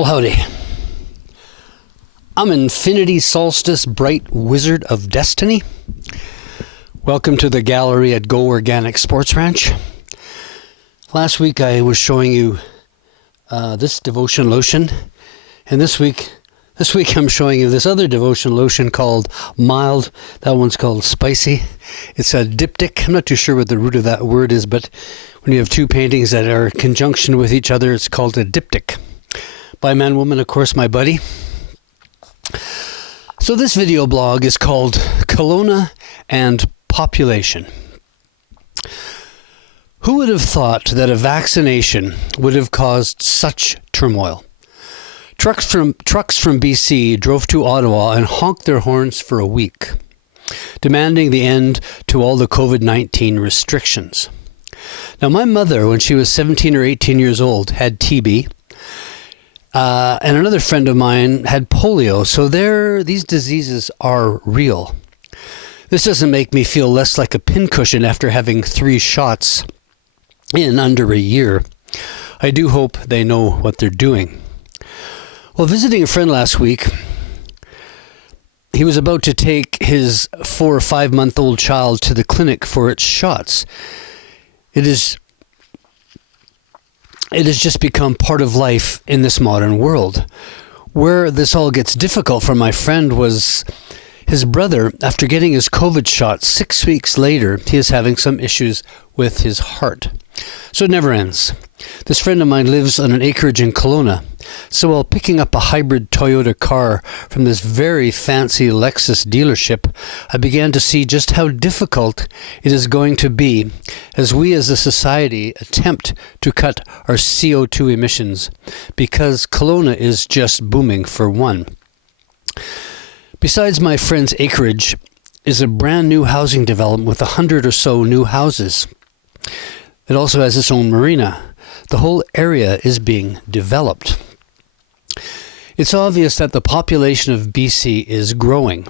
Well, howdy. I'm Infinity Solstice, Bright Wizard of Destiny. Welcome to the gallery at Go Organic Sports Ranch. Last week I was showing you this devotion lotion, and this week I'm showing you this other devotion lotion called Mild. That one's called Spicy. It's a diptych. I'm not too sure what the root of that word is, but when you have two paintings that are in conjunction with each other, it's called a diptych. By man, woman, of course, my buddy. So this video blog is called Kelowna and Population. Who would have thought that a vaccination would have caused such turmoil? Trucks from BC drove to Ottawa and honked their horns for a week, demanding the end to all the COVID-19 restrictions. Now, my mother, when she was 17 or 18 years old, had TB. And another friend of mine had polio, so these diseases are real. This doesn't make me feel less like a pincushion after having 3 shots in under a year. I do hope they know what they're doing. Well, visiting a friend last week, he was about to take his 4 or 5 month old child to the clinic for its shots. It has just become part of life in this modern world. Where this all gets difficult for my friend was his brother. After getting his COVID shot 6 weeks later, he is having some issues with his heart. So it never ends. This friend of mine lives on an acreage in Kelowna. So while picking up a hybrid Toyota car from this very fancy Lexus dealership, I began to see just how difficult it is going to be as we as a society attempt to cut our CO2 emissions, because Kelowna is just booming for one. Besides my friend's acreage is a brand new housing development with 100 or so new houses. It also has its own marina. The whole area is being developed. It's obvious that the population of BC is growing.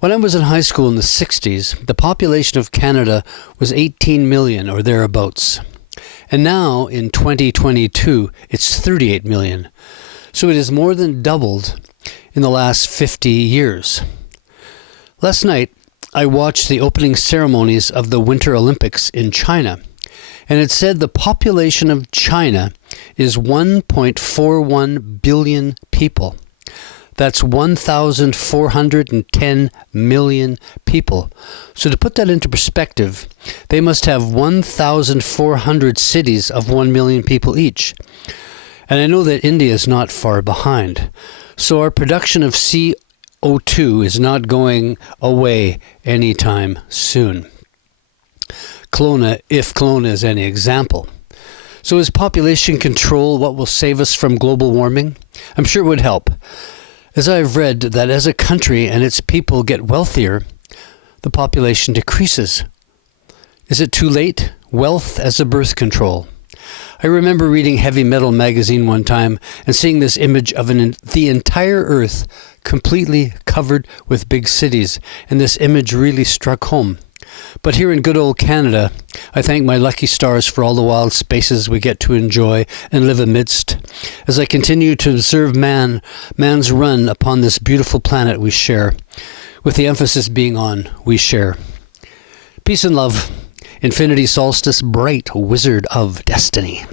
When I was in high school in the 60s, the population of Canada was 18 million or thereabouts. And now, in 2022, it's 38 million. So it has more than doubled in the last 50 years. Last night, I watched the opening ceremonies of the Winter Olympics in China. And it said the population of China is 1.41 billion people. That's 1,410 million people. So to put that into perspective, they must have 1,400 cities of 1 million people each. And I know that India is not far behind. So our production of CO2 is not going away anytime soon. Kelowna, if Kelowna is any example. So is population control what will save us from global warming? I'm sure it would help. As I've read that as a country and its people get wealthier, the population decreases. Is it too late? Wealth as a birth control. I remember reading Heavy Metal magazine one time and seeing this image of the entire Earth completely covered with big cities, and this image really struck home. But here in good old Canada, I thank my lucky stars for all the wild spaces we get to enjoy and live amidst, as I continue to observe man's run upon this beautiful planet we share, with the emphasis being on we share. Peace and love. Infinity Solstice, Bright Wizard of Destiny.